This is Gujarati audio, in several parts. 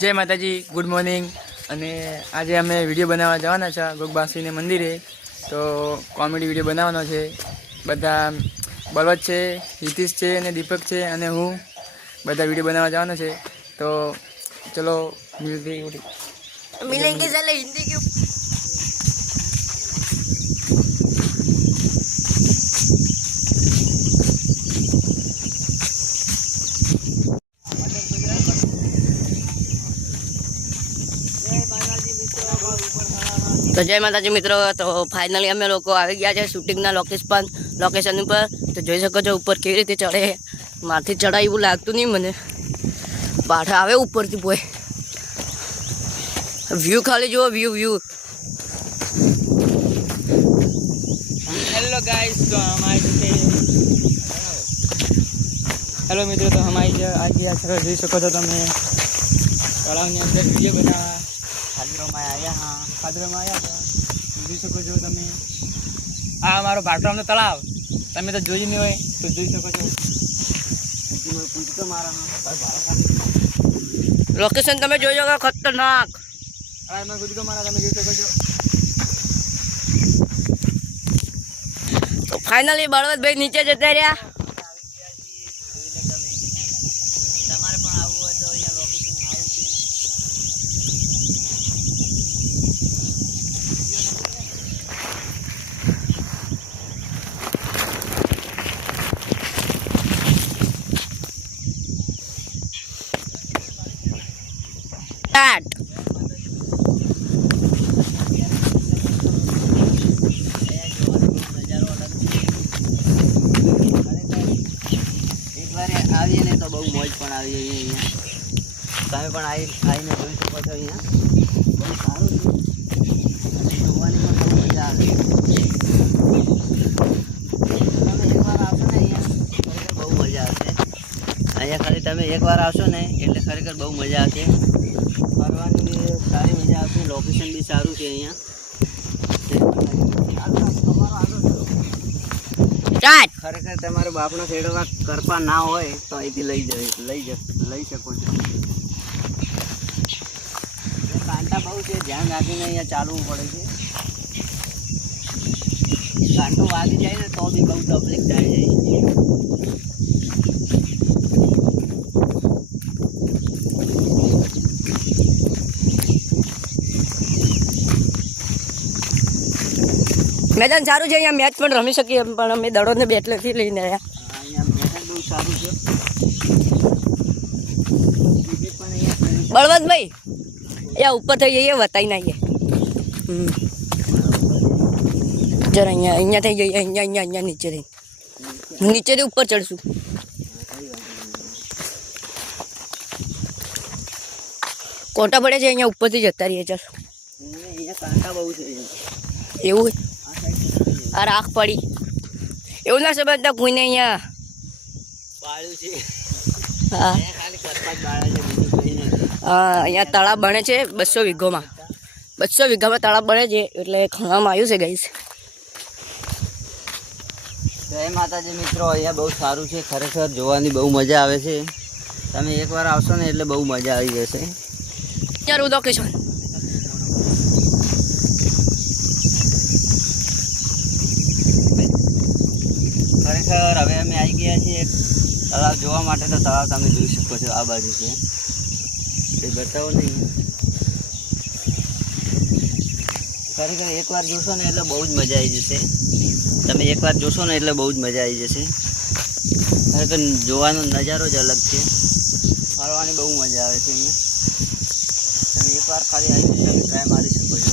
જય માતાજી, ગુડ મોર્નિંગ. અને આજે અમે વિડીયો બનાવવા જવાના છે ગોગબાસીને મંદિરે. તો કોમેડી વિડીયો બનાવવાનો છે. બધા બલવત છે, હિતેશ છે અને દીપક છે અને હું બધા વિડીયો બનાવવા જવાનો છે. તો ચલો मिलेंगे साले हिंदी क्यों। तो जय माताजी मित्रों, तो फाइनली अमे लोग आ गया है शूटिंग लोकेशन पर। तो જોઈ શકો છો ऊपर કેવી રીતે ચડે માથે ચડાય એવું લાગતું નહીં મને, પાઠા આવે ઉપરથી પોય व्यू खाली जो व्यू। हेलो गाइस, तो हमारे हेलो मित्रों, तो हमारी आज જોઈ શકો છો તમે તળાવની અંદર વિડીયો બનાવવા ખાદરામાં આવ્યા હતા. જોઈ શકો છો તમે આ અમારો ભાટરામનો તળાવ. તમે તો જોઈ નહીં હોય તો જોઈ શકો છો. लोकेशन તમે જોઈ શકો ખતરનાક. એમાં કૂદકો મારા તમે જોઈ શકો છો. તો ફાઇનલી બળવંતભાઈ નીચે જતા રહ્યા. તમારે પણ આવવું હોય તો અહીંયા લોકેશન આવું છે. आविए ने तो बहु मौज पण આવી અહીંયા. તમે પણ આવીને જોઈ શકો છો. અહીંયા બહુ સારું છે, જોવાની પણ બહુ મજા આવે. તમે એકવાર આવશો ને અહીંયા ખરેખર બહુ મજા આવશે. અહીંયા ખાલી તમે એકવાર આવશો ને એટલે ખરેખર બહુ મજા આવશે. ફરવાની બી સારી મજા આવશે, લોકેશન બી સારું છે અહીંયા. ખરેખર તમારે બાપનો શેડો કરપા ના હોય તો અહીંથી લઈ શકો છો. કાંટા બહુ છે, ધ્યાન રાખીને અહીંયા ચાલવું પડે છે. કાંટો વાગી જાય ને તો બી બહુ તકલીફ થાય છે. મેદાન સારું છે, અહીંયા મેચ પણ રમી શકીએ, પણ અમે દડોને બેટ નથી લઈને આવ્યા. અહીંયા મેદાન બહુ સારું છે. બળવંતભાઈ અહીંયા ઉપર થઈ જઈએ, વતાઈ નાઈએ. જરા અહીંયા થઈ જઈએ, અહીંયા નીચેથી ઉપર ચડશું. કોટા પડે છે, અહીંયા ઉપરથી જતા રહીએ. ચાલો, અહીંયા કાંટા બહુ છે. એવું આ રાખ પડી એવું ના સમજતા કોઈને. અહીંયા હા, અહીંયા તળાવ બને છે 200 વીઘામાં. 200 વીઘામાં તળાવ બને છે એટલે ખણવામાં આવ્યું છે ગાઈસ. જય માતાજી મિત્રો, અહીંયા બહુ સારું છે. ખરેખર જોવાની બહુ મજા આવે છે. તમે એકવાર આવશો ને એટલે બહુ મજા આવી જશે. ત્યાં લોકેશન ખરેખર હવે અમે આવી ગયા છીએ તળાવ જોવા માટે. તો તળાવ તમે જોઈ શકો છો, આ બાજુ છે. એ બતાવો નહીં. ખરેખર એકવાર જોશો ને એટલે બહુ જ મજા આવી જશે. તમે એકવાર જોશો ને એટલે બહુ જ મજા આવી જશે. ખરેખર જોવાનો નજારો જ અલગ છે. ફરવાની બહુ મજા આવે છે અહીંયા. તમે એકવાર ખાલી આવી તમે ટ્રાય મારી શકો છો.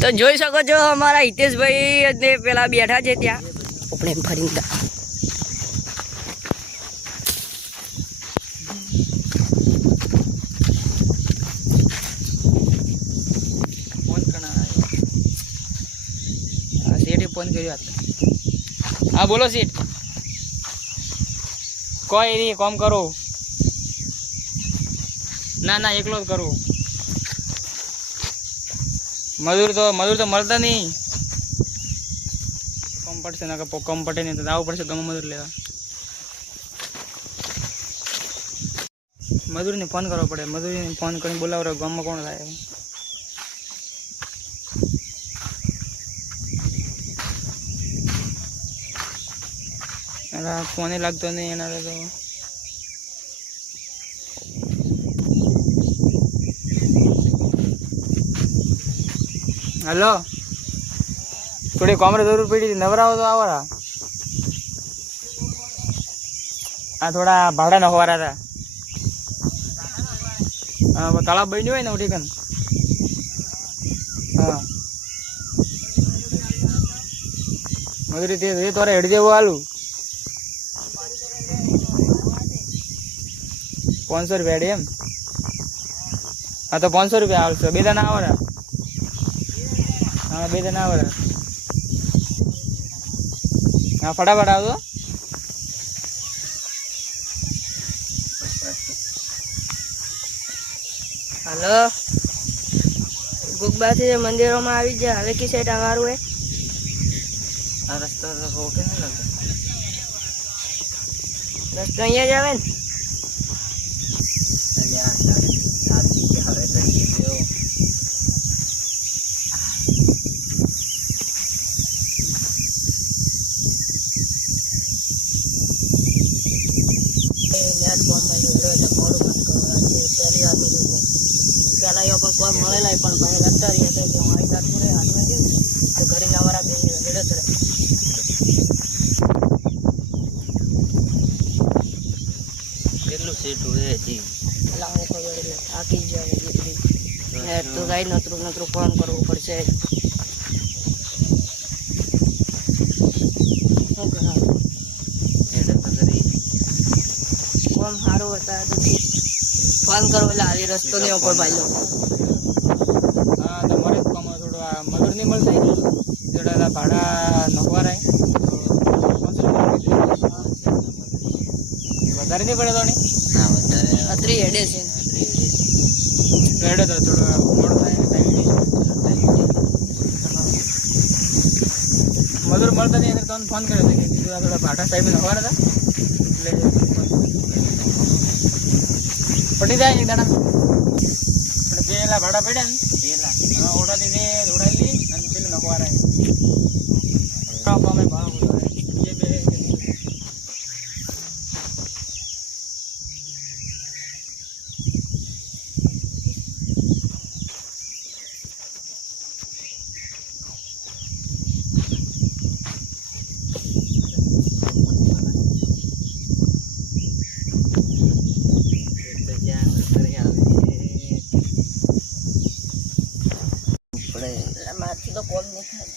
તો જોઈ શકો છો અમારા હિતેશભાઈ અને પેલા બેઠા છે ત્યાં. આપણે એમ ફરીને ફોન કર્યો. હા બોલો સીટ. કોઈ નહીં, કોમ કરો. ના એકલો જ કરું. મજૂર તો મળતા નહીં. કમ પડશે ના કમ પટે નહીં તો આવવું પડશે ગમે મજૂર લેવા. મજૂરીને ફોન કરવો પડે, મજૂરીને ફોન કરીને બોલાવો ગામમાં કોણ થાય. એના ફોને લાગતો નહીં એના તો. હલો, થોડી કોમરે જરૂર પડી હતી, નવરાવો તો આવરા. આ થોડા ભાડા નખવારા હતા. હા, તળાવ બન્યું હોય ને ઉઠી કન. હા, મજૂરી તે તોરે હેડી દેવું આલું 500 રૂપિયા હેડી એમ. હા તો 500 રૂપિયા આવશે. 2 જણા આવરા. હા 2 જણા આવરા. હા ફટાફટ આવજો. હલો, ગુગબાથી મંદિરોમાં આવી જાય. હવે કી સાઈડ આવવાનું હે? આ રસ્તો તો બહુ કે નહીં લાગતો. રસ્તો અહીંયા જ આવે ને? અહીંયા સાચી હવે લઈ ગયો. નેટ કોમમાં જોડ્યો એટલે મોડું બંધ કરવા આજે પહેલી વાર બધું કોમ. પહેલાં એવો પણ કોઈ મળેલા પણ ભાઈ રસ્તા રહી હતા કે હું આવી જાતું રહે હાથમાં ગયું તો ઘરે નવરા બે હેડે કરે. કેટલું સીટું હે હજી. લાવો ખબર એટલે થાકી જાય એટલી. નેટ તો જાય નતરું ફોન કરવું પડશે. શું કરાવું? એટલે તો કરી કોમ સારું હતા તો ફોન કરો એટલે આવી રસ્તો નહીં ઉપર ભાઈ લો. હા તો મારે જ કામ થોડું આ મજૂર નહીં મળશે જોડા ભાડા નખવારાય તો 500 વધારે નહીં પડે તો નહીં. ના વધારે અત્રી હેડે છે. રેડે તો થોડું મોડું થાય ટાઈમ મજૂર મળતા નહીં એટલે તમને ફોન કર્યો હતો કે કીધું આ થોડા ભાડા સાહેબ નખવારા હતા એટલે પડી જાય એક દાડા આપણે પેલા ભાડા પડ્યા ને પેલા હા ઓઢાથી બે ઓઢાવી અને પેલું નખવારાય અમે ભાવ બે તો જ્યાં કરી આવી પડે. મારથી તો કોમ નહીં થાય.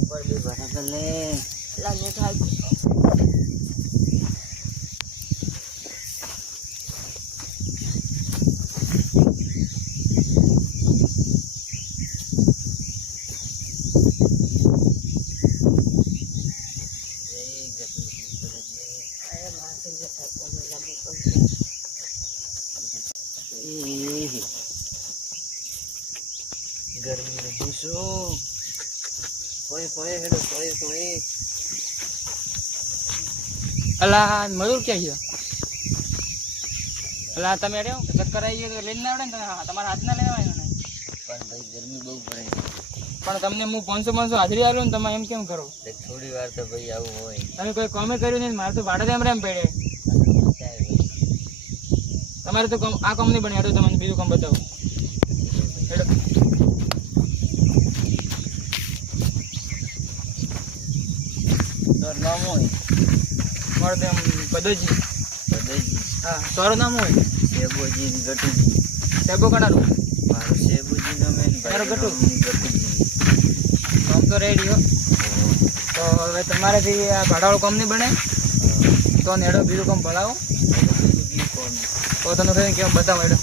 ઉપર બી બરાબર લે. એટલા નહીં થાય. ગરમી રહું છું. કોઈ હેડો કોઈ અલા મજૂર ક્યાં છે? અલા તમે રહ્યો ચક્કર આવી ગયો તો લઈને ના આવડે ને તમારા હાથના લઈને આવ્યો ને. પણ ભાઈ ગરમી બહુ પડે. પણ તમને હું 500 હાજરી આલું ને તમે એમ કેમ કરો? થોડી વાર તો ભાઈ આવું હોય. તમે કોઈ કામે કર્યું નહીં મારે તો ભાડે એમ રેમ પડે. તમારે તો આ કામ નહીં બને હેડો તમને બીજું કામ બતાવું હેડો. તો નામ હોય મારું તો એમ પદોજી. હા તારું નામ હોય શેબોજી ગટુજી. સાહેબો કણારું મારું શેબોજી નામે તારું ગટુ? ગટુજી. કામ તો રેડી હો. તો હવે તમારેથી આ ભાડાવાળું કામ નહીં બને તો હેડો બીજું કામ ભલાવો બીજું કોણ તો તમને કેમ બતાવો હેડો.